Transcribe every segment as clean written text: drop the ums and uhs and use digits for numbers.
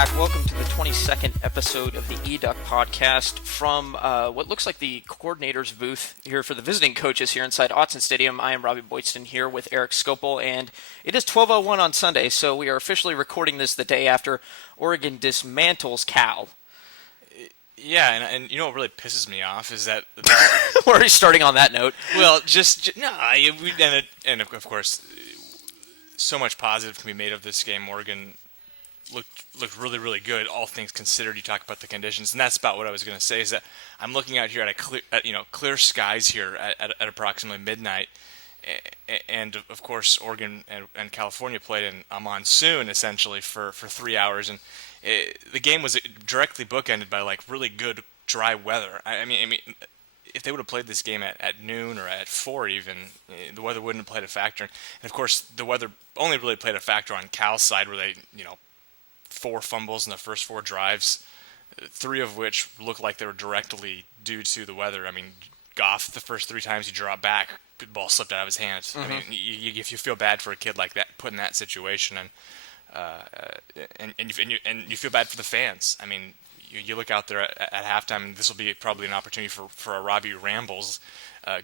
back. Welcome to the 22nd episode of the eDuck podcast from what looks like the coordinator's booth here for the visiting coaches here inside Autzen Stadium. I am Robby Boydston here with Eric Scopel, and it is 12:01 on Sunday, so we are officially recording this the day after Oregon dismantles Cal. Yeah, and you know what really pisses me off is that we're already starting on that note. Well, and of course, so much positive can be made of this game. Oregon looked really, really good, all things considered. You talk about the conditions, and that's about what I was going to say. Is that I'm looking out here at clear skies here at approximately midnight, and of course Oregon and California played in a monsoon essentially for 3 hours, and the game was directly bookended by like really good dry weather. I mean, if they would have played this game at noon or at 4 even, the weather wouldn't have played a factor. And of course, the weather only really played a factor on Cal's side, where they 4 fumbles in the first 4 drives, 3 of which looked like they were directly due to the weather. I mean, Goff, the first 3 times he dropped back, the ball slipped out of his hands. Mm-hmm. I mean, if you feel bad for a kid like that, put in that situation, and you feel bad for the fans. I mean, you look out there at halftime, and this will be probably an opportunity for a Robby rambles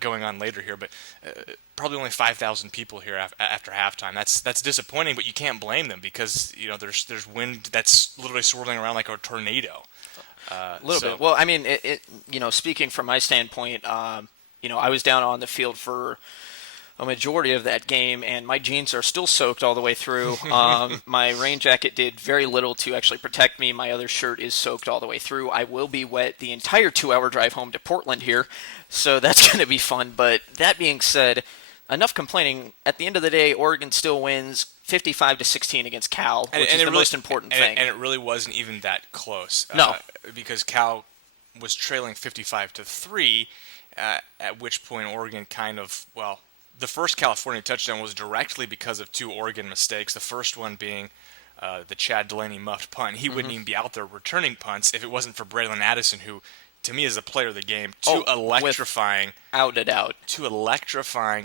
going on later here, but probably only 5,000 people here after halftime. That's disappointing, but you can't blame them because there's wind that's literally swirling around like a tornado. A little bit. Well, I mean, speaking from my standpoint, I was down on the field for a majority of that game, and my jeans are still soaked all the way through. My rain jacket did very little to actually protect me. My other shirt is soaked all the way through. I will be wet the entire 2-hour drive home to Portland here, so that's going to be fun. But that being said, enough complaining. At the end of the day, Oregon still wins 55-16 against Cal, which is the most important thing. And it really wasn't even that close. No. Because Cal was trailing 55-3, at which point Oregon the first California touchdown was directly because of 2 Oregon mistakes. The first one being the Chad Delaney muffed punt. He wouldn't even be out there returning punts if it wasn't for Braylon Addison, who, to me, is the player of the game. Two electrifying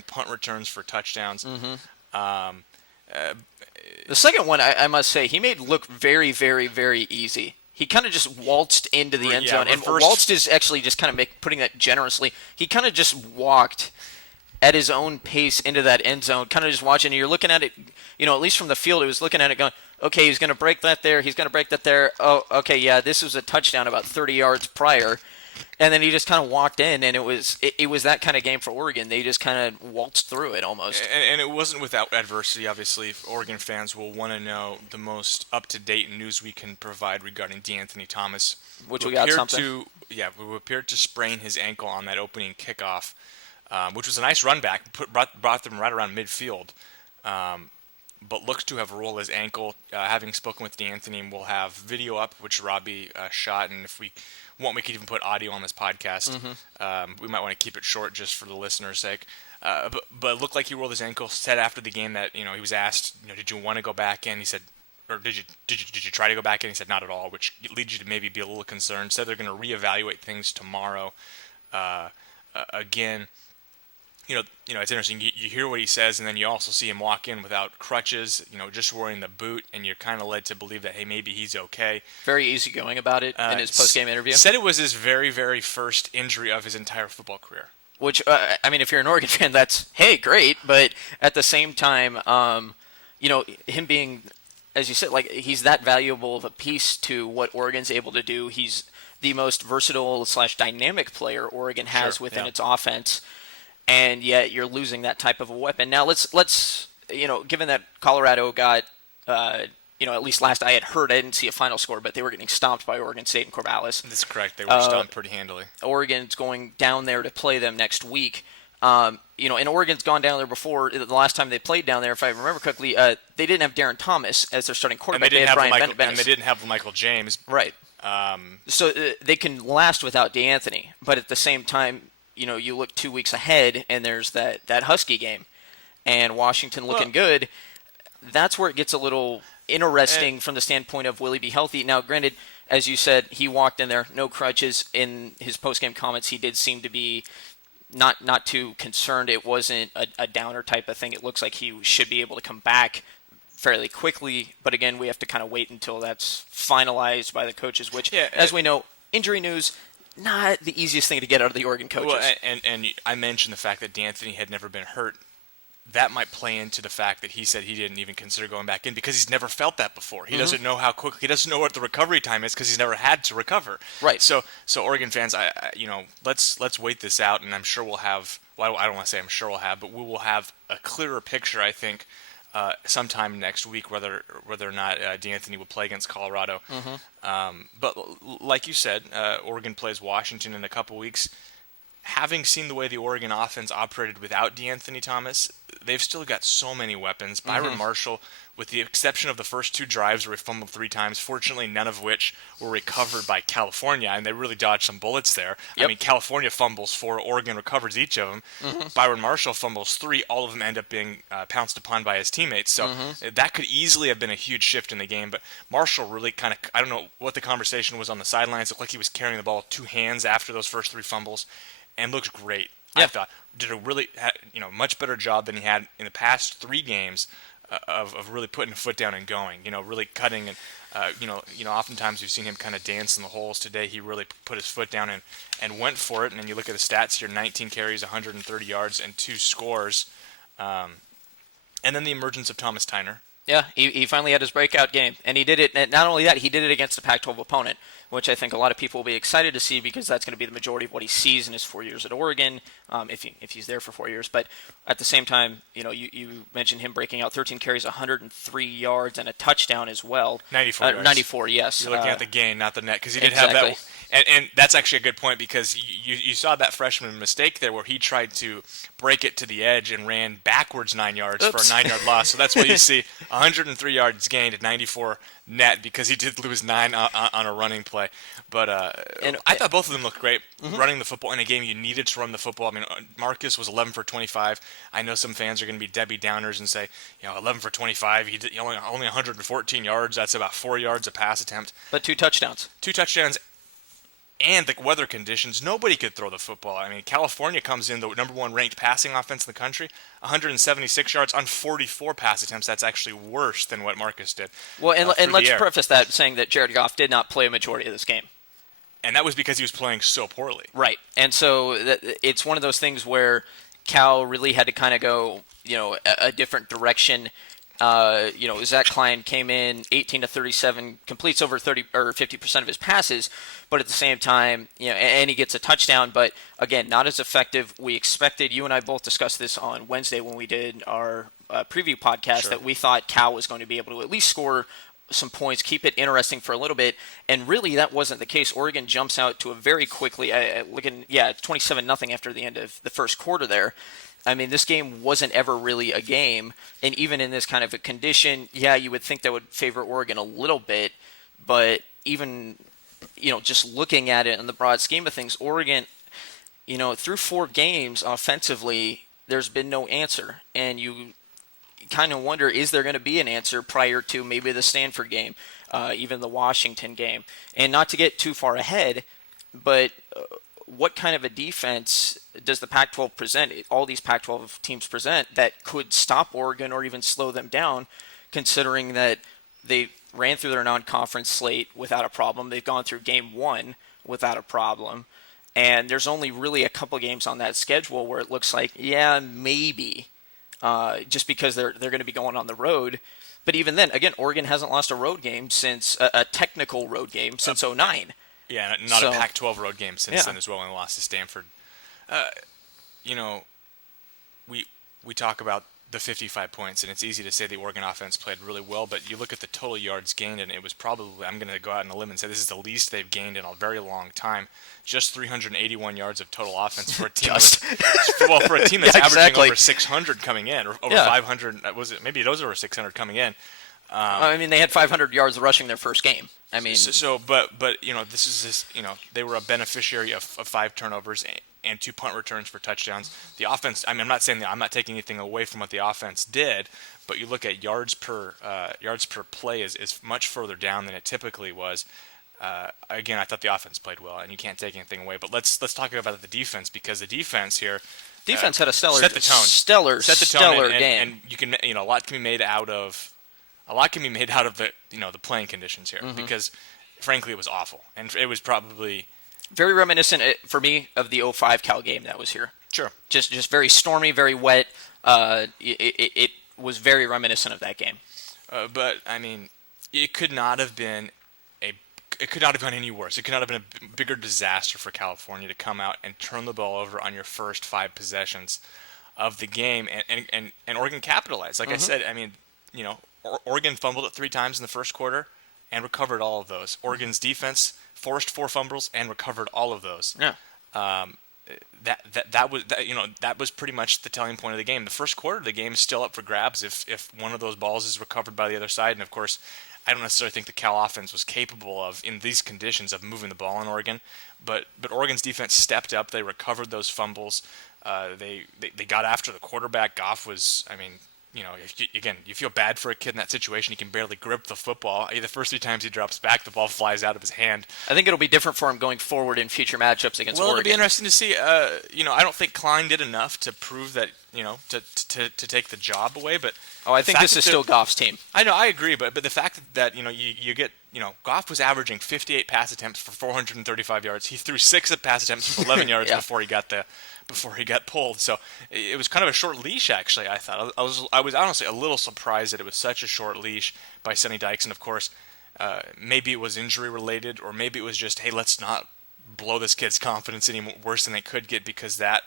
punt returns for touchdowns. Mm-hmm. The second one, I must say, he made look very, very, very easy. He kind of just waltzed into the end zone, and waltzed is actually just kind of putting that generously. He kind of just walked at his own pace into that end zone, kind of just watching. You're looking at it, at least from the field, it was looking at it going, okay, he's going to break that there, he's going to break that there. Oh, okay, yeah, this was a touchdown about 30 yards prior. And then he just kind of walked in, and it was that kind of game for Oregon. They just kind of waltzed through it almost. And it wasn't without adversity, obviously. Oregon fans will want to know the most up-to-date news we can provide regarding DeAnthony Thomas. Which we got something. Who appeared to sprain his ankle on that opening kickoff. Which was a nice run back, brought them right around midfield, but looks to have rolled his ankle. Having spoken with DeAnthony, we'll have video up, which Robby shot, and if we want, we could even put audio on this podcast. Mm-hmm. We might want to keep it short just for the listener's sake. But it looked like he rolled his ankle. Said after the game that he was asked, did you want to go back in? He said, or did you try to go back in? He said not at all, which leads you to maybe be a little concerned. Said they're going to reevaluate things tomorrow. Again. It's interesting. You hear what he says, and then you also see him walk in without crutches, just wearing the boot, and you're kind of led to believe that, hey, maybe he's okay. Very easygoing about it in his post-game interview. Said it was his very, very first injury of his entire football career. Which, if you're an Oregon fan, that's, hey, great. But at the same time, him being, as you said, like he's that valuable of a piece to what Oregon's able to do. He's the most versatile / dynamic player Oregon has within its offense. And yet you're losing that type of a weapon. Now let's given that Colorado got, at least last I had heard, I didn't see a final score, but they were getting stomped by Oregon State in Corvallis. That's correct. They were stomped pretty handily. Oregon's going down there to play them next week. And Oregon's gone down there before. The last time they played down there, if I remember correctly, they didn't have Darren Thomas as their starting quarterback. And they didn't have Michael James. Right. So they can last without DeAnthony, but at the same time, you look 2 weeks ahead, and there's that Husky game, and Washington looking good. That's where it gets a little interesting from the standpoint of will he be healthy? Now, granted, as you said, he walked in there, no crutches. In his post-game comments, he did seem to be not too concerned. It wasn't a downer type of thing. It looks like he should be able to come back fairly quickly. But again, we have to kind of wait until that's finalized by the coaches, which, as we know, injury news, not the easiest thing to get out of the Oregon coaches. Well, and I mentioned the fact that D'Anthony had never been hurt. That might play into the fact that he said he didn't even consider going back in because he's never felt that before. He doesn't know how quick. He doesn't know what the recovery time is because he's never had to recover. Right. So Oregon fans, let's wait this out, and I'm sure we'll have. Well, I don't want to say I'm sure we'll have, but we will have a clearer picture, I think, sometime next week whether or not D'Anthony will play against Colorado. But like you said, Oregon plays Washington in a couple weeks. Having seen the way the Oregon offense operated without D'Anthony Thomas, they've still got so many weapons. Byron Marshall, with the exception of the first 2 drives where he fumbled 3 times, fortunately none of which were recovered by California, and they really dodged some bullets there. Yep. I mean, California fumbles 4, Oregon recovers each of them. Byron Marshall fumbles 3, all of them end up being pounced upon by his teammates. So that could easily have been a huge shift in the game, but Marshall really kind of, I don't know what the conversation was on the sidelines. It looked like he was carrying the ball with 2 hands after those first 3 fumbles. And looks great. I thought did a really much better job than he had in the past 3 games of really putting a foot down and going. Really cutting and oftentimes we've seen him kind of dance in the holes. Today he really put his foot down and went for it. And then you look at the stats here: 19 carries, 130 yards, and 2 scores. And then the emergence of Thomas Tyner. Yeah, he finally had his breakout game, and he did it. And not only that, he did it against a Pac-12 opponent, which I think a lot of people will be excited to see because that's going to be the majority of what he sees in his 4 years at Oregon, if he's there for 4 years. But at the same time, you mentioned him breaking out 13 carries, 103 yards, and a touchdown as well. 94 yards. 94, yes. You're looking at the gain, not the net, because he did have that. And that's actually a good point because you saw that freshman mistake there where he tried to break it to the edge and ran backwards 9 yards for a 9-yard loss. So that's why you see 103 yards gained at 94 net because he did lose 9 on a running play. But I thought both of them looked great running the football in a game you needed to run the football. I mean, Marcus was 11 for 25. I know some fans are going to be Debbie Downers and say, 11 for 25. He only 114 yards. That's about 4 yards a pass attempt. But 2 touchdowns. 2 touchdowns. And the weather conditions, nobody could throw the football. I mean, California comes in the number 1 ranked passing offense in the country, 176 yards on 44 pass attempts. That's actually worse than what Marcus did. Well, and let's preface that saying that Jared Goff did not play a majority of this game. And that was because he was playing so poorly. Right. And so it's one of those things where Cal really had to kind of go, a different direction. Zach Klein came in 18 to 37, completes over 30 or 50% of his passes, but at the same time, and he gets a touchdown, but again, not as effective. We expected, you and I both discussed this on Wednesday when we did our preview podcast, that we thought Cal was going to be able to at least score some points, keep it interesting for a little bit, and really that wasn't the case. Oregon jumps out to a very quickly, 27-0 after the end of the first quarter there. I mean, this game wasn't ever really a game, and even in this kind of a condition, you would think that would favor Oregon a little bit, but even, just looking at it in the broad scheme of things, Oregon, through 4 games offensively, there's been no answer, and you kind of wonder, is there going to be an answer prior to maybe the Stanford game, even the Washington game? And not to get too far ahead, but what kind of a defense does the Pac-12 present, all these Pac-12 teams present, that could stop Oregon or even slow them down, considering that they ran through their non-conference slate without a problem. They've gone through game 1 without a problem. And there's only really a couple games on that schedule where it looks like, maybe, just because they're going to be going on the road. But even then, again, Oregon hasn't lost a road game since a technical road game since 2009. Yeah, not a Pac-12 road game since then as well, and they lost to Stanford. We talk about the 55 points, and it's easy to say the Oregon offense played really well, but you look at the total yards gained, and it was probably, I'm going to go out on a limb and say this is the least they've gained in a very long time. Just 381 yards of total offense for a team for a team that's averaging over 600 coming in, or over 500. Was it? Maybe it was over 600 coming in. They had 500 yards rushing their first game. But they were a beneficiary of 5 turnovers and 2 punt returns for touchdowns. The offense, I'm not saying that I'm not taking anything away from what the offense did, but you look at yards per play is much further down than it typically was. Again, I thought the offense played well, and you can't take anything away. But let's talk about the defense, because the defense here. Defense had a stellar set the tone. Stellar game. And you can a lot can be made out of a lot can be made out of the playing conditions here because, frankly, it was awful, and it was probably very reminiscent for me of the '05 Cal game that was here. Sure. Just very stormy, very wet. It was very reminiscent of that game. But I mean, it could not have been it could not have gone any worse. It could not have been a bigger disaster for California to come out and turn the ball over on your first 5 possessions of the game, and Oregon capitalized. Like I said, I mean, Oregon fumbled it 3 times in the first quarter and recovered all of those. Oregon's defense forced 4 fumbles and recovered all of those. Yeah. That was pretty much the telling point of the game. The first quarter of the game is still up for grabs if one of those balls is recovered by the other side, and of course, I don't necessarily think the Cal offense was capable of, in these conditions, of moving the ball in Oregon. But Oregon's defense stepped up. They recovered those fumbles. They got after the quarterback. Goff was, I mean, you feel bad for a kid in that situation. He can barely grip the football. The first 3 times he drops back, the ball flies out of his hand. I think it'll be different for him going forward in future matchups against Oregon. Well, it'll be interesting to see. I don't think Klein did enough to prove that, to take the job away. But I think this is still Goff's team. I know, I agree. But the fact that you get, Goff was averaging 58 pass attempts for 435 yards. He threw 6 pass attempts for 11 yards yeah. before he got pulled. So it was kind of a short leash, actually. I thought I was honestly a little surprised that it was such a short leash by Sonny Dykes. And of course, maybe it was injury related, or maybe it was just, hey, let's not blow this kid's confidence any worse than they could get, because that,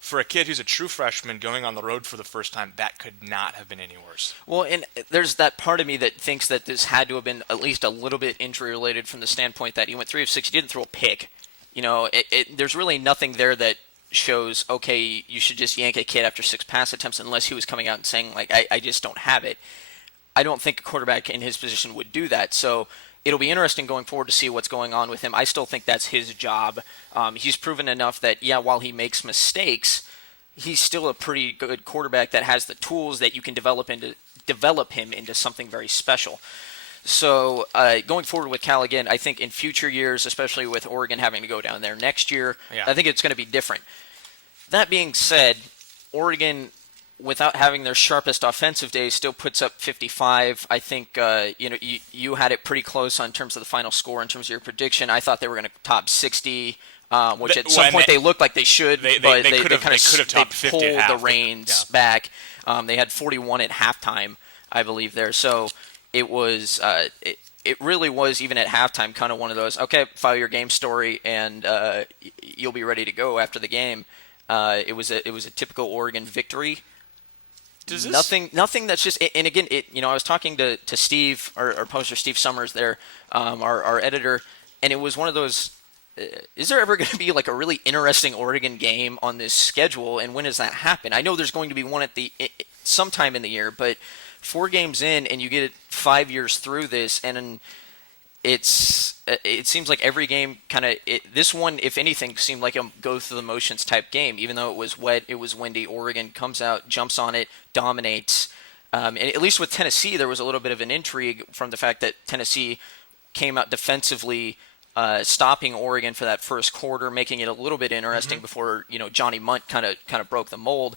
for a kid who's a true freshman going on the road for the first time, that could not have been any worse. Well, and there's that part of me that thinks that this had to have been at least a little bit injury related, from the standpoint that he went 3 of 6. He didn't throw a pick. There's really nothing there that shows, okay, you should just yank a kid after 6 pass attempts, unless he was coming out and saying, like, I just don't have it. I don't think a quarterback in his position would do that. So it'll be interesting going forward to see what's going on with him. I still think that's his job. He's proven enough that, while he makes mistakes, he's still a pretty good quarterback that has the tools that you can develop him into something very special. So going forward with Cal, again, I think in future years, especially with Oregon having to go down there next year, I think it's going to be different. That being said, Oregon, without having their sharpest offensive day, still puts up 55. I think you had it pretty close in terms of the final score, in terms of your prediction. I thought they were going to top 60, which at some point they looked like they should, but they kind of pulled the reins back. They had 41 at halftime, I believe, there. So it was it really was, even at halftime, kind of one of those, okay, file your game story and you'll be ready to go after the game. It was a typical Oregon victory. Nothing that's just, and again, I was talking to Steve, our poster, Steve Summers there, our editor, and it was one of those, is there ever going to be like a really interesting Oregon game on this schedule, and when does that happen? I know there's going to be one sometime in the year, but 4 games in, and you get 5 years through this, and it seems like every game this one, if anything, seemed like a go through the motions type game. Even though it was wet, it was windy, Oregon comes out, jumps on it, dominates. And at least with Tennessee, there was a little bit of an intrigue from the fact that Tennessee came out defensively, stopping Oregon for that first quarter, making it a little bit interesting before Johnny Munt kind of broke the mold.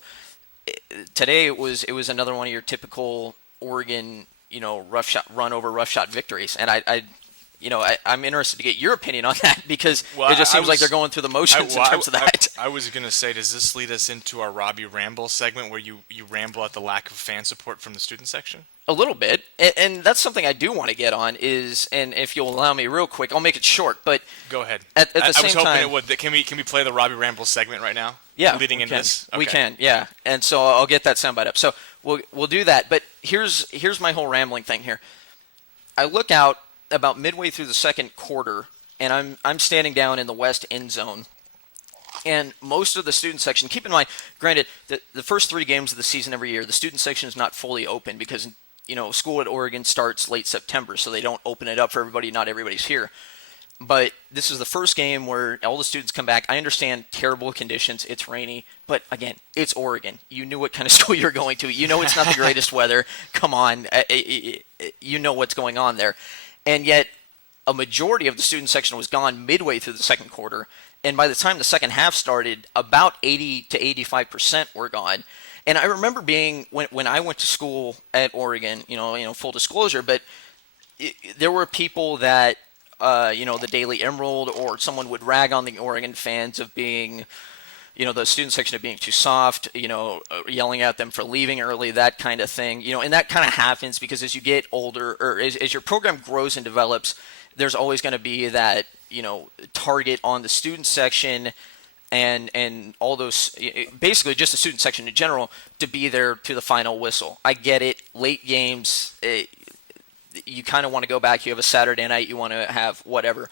Today it was another one of your typical Oregon rough shot victories, and I'm interested to get your opinion on that, because it just seems like they're going through the motions in terms of that. I was going to say, does this lead us into our Robby Ramble segment, where you ramble at the lack of fan support from the student section? A little bit, and that's something I do want to get on, and if you'll allow me real quick, I'll make it short, but... Go ahead. At the same I was hoping time, it would. Can we play the Robby Ramble segment right now? Yeah. Leading into this? Okay. We can, yeah. And so I'll get that soundbite up. So we'll do that, but here's my whole rambling thing here. I look out about midway through the second quarter, and I'm standing down in the west end zone, and most of the student section, keep in mind, granted, the first 3 games of the season every year, the student section is not fully open, because school at Oregon starts late September, so they don't open it up for everybody. Not everybody's here. But this is the first game where all the students come back. I understand terrible conditions. It's rainy. But, again, it's Oregon. You knew what kind of school you're going to. You know it's not the greatest weather. Come on. You know what's going on there. And yet, a majority of the student section was gone midway through the second quarter. And by the time the second half started, about 80 to 85% were gone. And I remember being when I went to school at Oregon, full disclosure, but there were people that, the Daily Emerald or someone would rag on the Oregon fans of being, the student section of being too soft, yelling at them for leaving early, that kind of thing, and that kind of happens because as you get older or as your program grows and develops, there's always going to be that, target on the student section and all those, basically just the student section in general, to be there to the final whistle. I get it. Late games, you kind of want to go back. You have a Saturday night. You want to have whatever.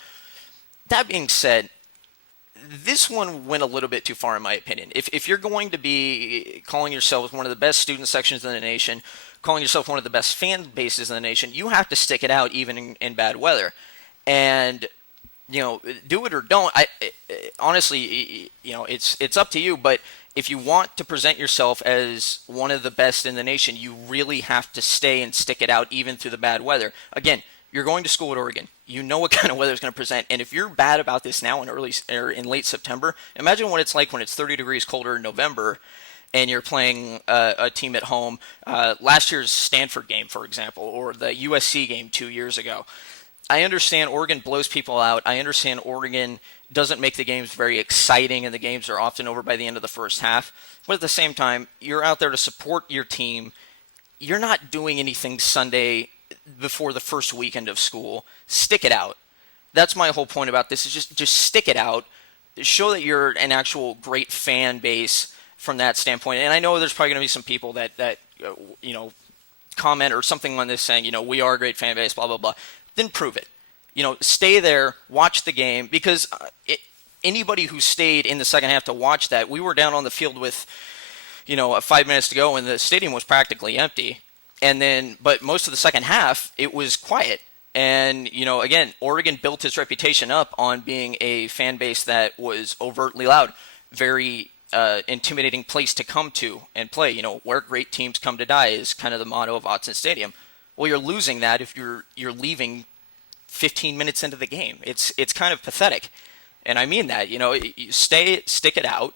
That being said, this one went a little bit too far in my opinion. If you're going to be calling yourself one of the best student sections in the nation, calling yourself one of the best fan bases in the nation, you have to stick it out even in bad weather. And do it or don't. Honestly, it's up to you. But if you want to present yourself as one of the best in the nation, you really have to stay and stick it out even through the bad weather. Again, you're going to school at Oregon. You know what kind of weather is going to present. And if you're bad about this now in late September, imagine what it's like when it's 30 degrees colder in November and you're playing a team at home. Last year's Stanford game, for example, or the USC game 2 years ago. I understand Oregon blows people out. I understand Oregon doesn't make the games very exciting, and the games are often over by the end of the first half. But at the same time, you're out there to support your team. You're not doing anything Sunday before the first weekend of school. Stick it out. That's my whole point about this, is just stick it out. Show that you're an actual great fan base from that standpoint. And I know there's probably going to be some people that comment or something on this saying, we are a great fan base, blah, blah, blah. Then prove it. Stay there, watch the game, because anybody who stayed in the second half to watch that, we were down on the field with, 5 minutes to go, and the stadium was practically empty. But most of the second half, it was quiet. And, again, Oregon built its reputation up on being a fan base that was overtly loud, very intimidating place to come to and play. Where great teams come to die is kind of the motto of Autzen Stadium. Well, you're losing that if you're leaving 15 minutes into the game. It's kind of pathetic, and I mean that. Stick it out,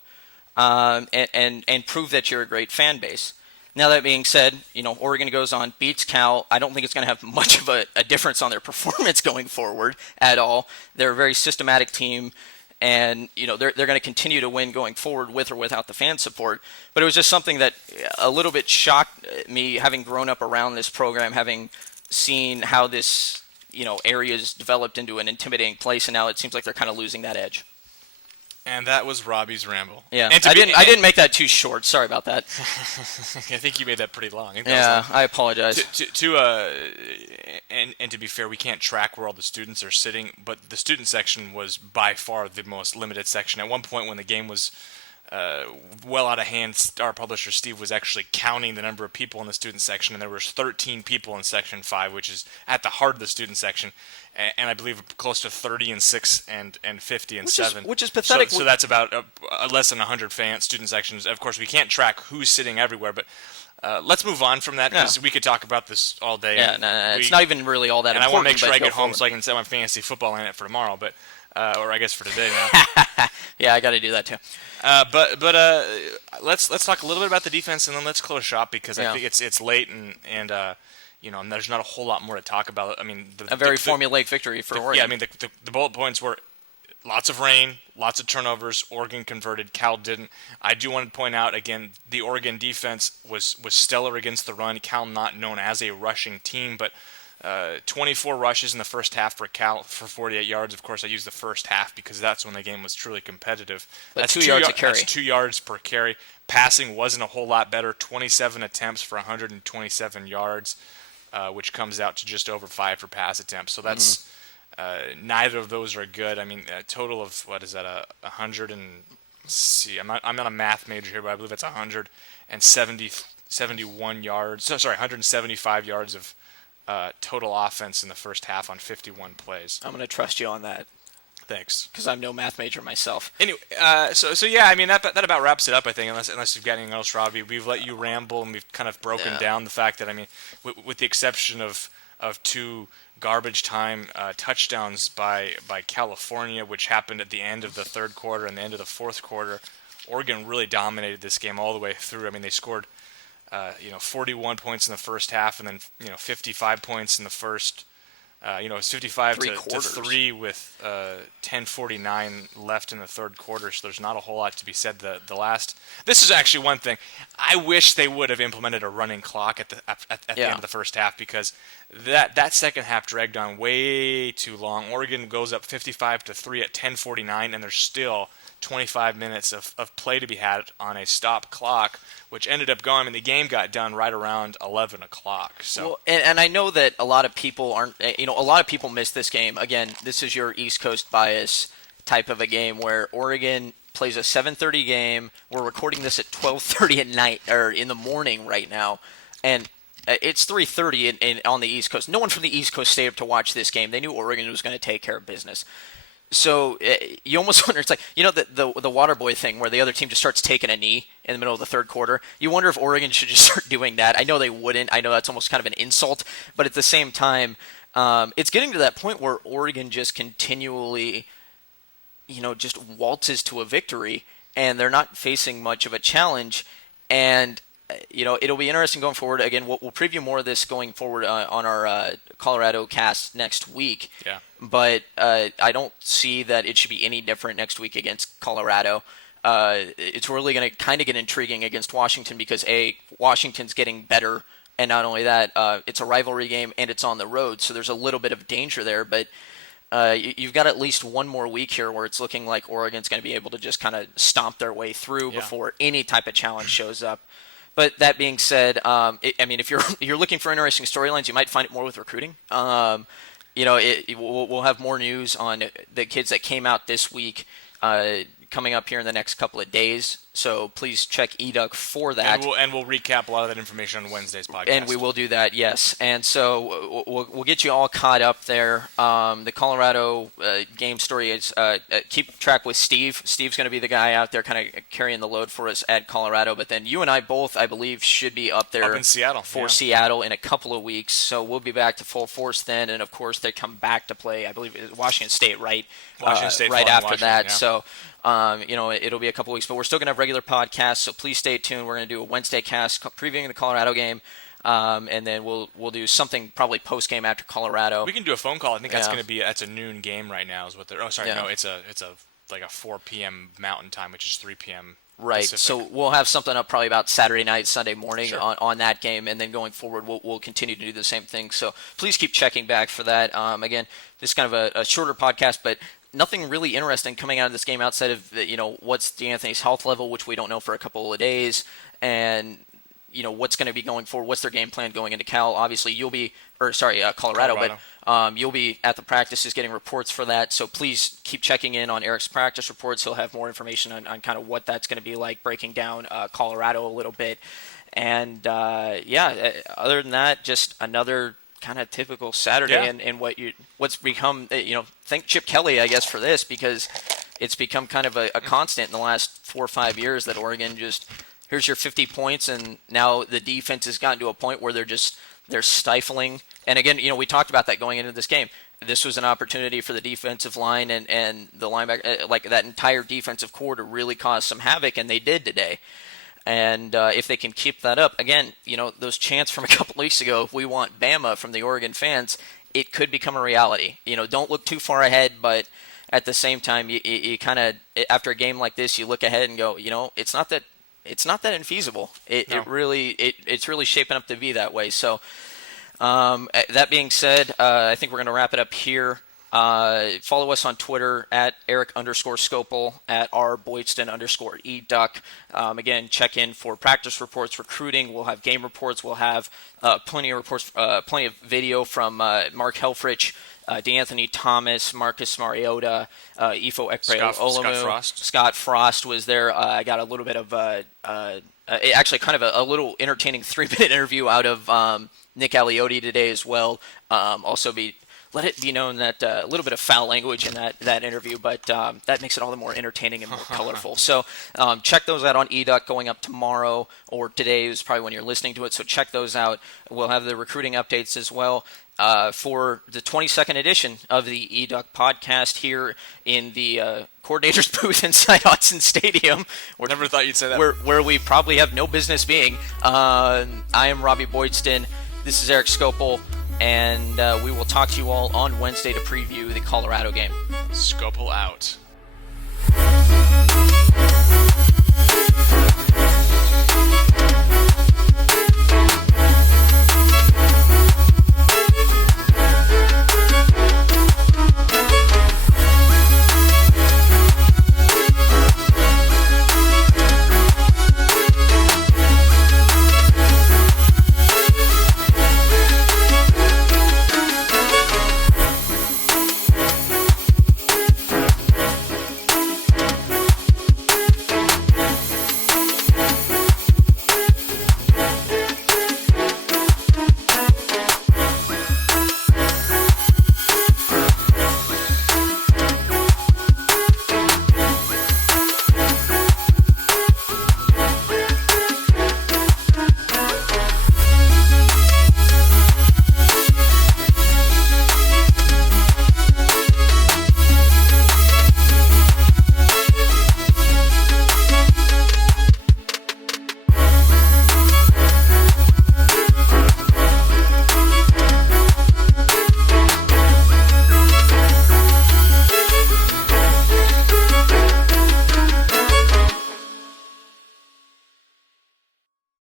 and prove that you're a great fan base. Now that being said, Oregon goes on, beats Cal. I don't think it's going to have much of a difference on their performance going forward at all. They're a very systematic team. And, they're going to continue to win going forward with or without the fan support. But it was just something that a little bit shocked me, having grown up around this program, having seen how this, area is developed into an intimidating place. And now it seems like they're kind of losing that edge. And that was Robbie's ramble. Yeah, I didn't make that too short. Sorry about that. I think you made that pretty long. I apologize. And to be fair, we can't track where all the students are sitting, but the student section was by far the most limited section. At one point, when the game was well out of hand, our publisher Steve was actually counting the number of people in the student section, and there was 13 people in section 5, which is at the heart of the student section. And I believe close to 30 and 6 and 50 and 7. Which is pathetic. So that's about less than 100 student sections. Of course, we can't track who's sitting everywhere, but let's move on from that, because we could talk about this all day. Yeah, it's not even really all that important. And I want to make sure I get home so I can set my fantasy football in it for tomorrow, but or I guess for today now. Yeah, I got to do that too. But let's talk a little bit about the defense, and then let's close shop, because I think it's late and there's not a whole lot more to talk about. I mean, a very formulaic victory for Oregon. Yeah, I mean, the bullet points were lots of rain, lots of turnovers. Oregon converted, Cal didn't. I do want to point out, again, the Oregon defense was stellar against the run. Cal not known as a rushing team, but 24 rushes in the first half for Cal for 48 yards. Of course, I use the first half because that's when the game was truly competitive. That's 2 yards a carry. That's 2 yards per carry. Passing wasn't a whole lot better. 27 attempts for 127 yards. Which comes out to just over 5 for pass attempts. So that's neither of those are good. I mean, a total of, what is that, 100 and, see, I'm not a math major here, but I believe it's 171 yards. 175 yards of total offense in the first half on 51 plays. I'm going to trust you on that. Thanks. Because I'm no math major myself. Anyway, so yeah, I mean, that about wraps it up, I think, unless you've got anything else, Robbie. We've let you ramble, and we've kind of broken down the fact that, I mean, with the exception of 2 garbage time touchdowns by California, which happened at the end of the third quarter and the end of the fourth quarter, Oregon really dominated this game all the way through. I mean, they scored 41 points in the first half, and then 55 points in the first. It was 55 to 3 with 10:49 left in the third quarter, so there's not a whole lot to be said. This is actually one thing. I wish they would have implemented a running clock at the end of the first half, because that second half dragged on way too long. Oregon goes up 55 to 3 at 10:49, and there's still 25 minutes of play to be had on a stop clock, which ended up going, and the game got done right around 11 o'clock. So, well, and I know that a lot of people a lot of people missed this game. Again, this is your East Coast bias type of a game where Oregon plays a 7:30 game. We're recording this at 12:30 at night, or in the morning right now, and it's 3:30 on the East Coast. No one from the East Coast stayed up to watch this game. They knew Oregon was going to take care of business. So you almost wonder, it's like, the water boy thing where the other team just starts taking a knee in the middle of the third quarter. You wonder if Oregon should just start doing that. I know they wouldn't. I know that's almost kind of an insult. But at the same time, it's getting to that point where Oregon just continually, just waltzes to a victory, and they're not facing much of a challenge. And it'll be interesting going forward. Again, we'll preview more of this going forward on our Colorado cast next week. Yeah. But I don't see that it should be any different next week against Colorado. It's really going to kind of get intriguing against Washington because, Washington's getting better, and not only that, it's a rivalry game and it's on the road, so there's a little bit of danger there. But you've got at least one more week here where it's looking like Oregon's going to be able to just kind of stomp their way through before any type of challenge shows up. But that being said, if you're looking for interesting storylines, you might find it more with recruiting. We'll have more news on the kids that came out this week coming up here in the next couple of days. So please check eDuck for that. And we'll recap a lot of that information on Wednesday's podcast. And we will do that, yes. And so we'll get you all caught up there. The Colorado game story is keep track with Steve. Steve's going to be the guy out there kind of carrying the load for us at Colorado. But then you and I both, I believe, should be up there in Seattle for Seattle in a couple of weeks. So we'll be back to full force then. And, of course, they come back to play, I believe, Washington State, right? Washington State right after Washington, that. Yeah. So, it'll be a couple weeks. But we're still going to have regular podcasts, so please stay tuned. We're going to do a Wednesday cast previewing the Colorado game, and then we'll do something probably post game after Colorado. We can do a phone call. I think that's a noon game right now. Is what they're. Oh, sorry, no, it's a like a 4 p.m. Mountain Time, which is 3 p.m. Right. Pacific. So we'll have something up probably about Saturday night, Sunday morning Sure. on that game, and then going forward we'll continue to do the same thing. So please keep checking back for that. Again, this is kind of a shorter podcast, but nothing really interesting coming out of this game outside of what's DeAnthony's health level, which we don't know for a couple of days, and what's going to be going forward. What's their game plan going into Cal? Obviously, Colorado, but you'll be at the practices getting reports for that. So please keep checking in on Eric's practice reports. He'll have more information on kind of what that's going to be like, breaking down Colorado a little bit. And other than that, just another kind of typical Saturday and what's become, thank Chip Kelly, I guess, for this, because it's become kind of a constant in the last 4 or 5 years that Oregon just, here's your 50 points, and now the defense has gotten to a point where they're stifling. And again, we talked about that going into this game. This was an opportunity for the defensive line and the linebacker, like that entire defensive core, to really cause some havoc, and they did today. And if they can keep that up, again, those chants from a couple weeks ago, if we want Bama from the Oregon fans, it could become a reality. Don't look too far ahead, but at the same time, you kind of, after a game like this, you look ahead and go, it's not that infeasible. It's really shaping up to be that way. So that being said, I think we're going to wrap it up here. Follow us on Twitter at Eric_Scopel, at @Boydston_eDuck. Again, check in for practice reports, recruiting. We'll have game reports. We'll have plenty of reports, plenty of video from Mark Helfrich, DeAnthony Thomas, Marcus Mariota, Ifo Ekpe-Olomu. Scott Frost was there. I got a little bit of actually kind of a little entertaining 3-minute interview out of Nick Aliotti today as well. Let it be known that a little bit of foul language in that interview, but that makes it all the more entertaining and more colorful. So check those out on eDuck going up tomorrow, or today is probably when you're listening to it, so check those out. We'll have the recruiting updates as well. for the 22nd edition of the eDuck podcast here in the coordinator's booth inside Autzen Stadium. Never thought you'd say that. Where we probably have no business being. I am Robby Boydston. This is Eric Scopel. And we will talk to you all on Wednesday to preview the Colorado game. Scopel out.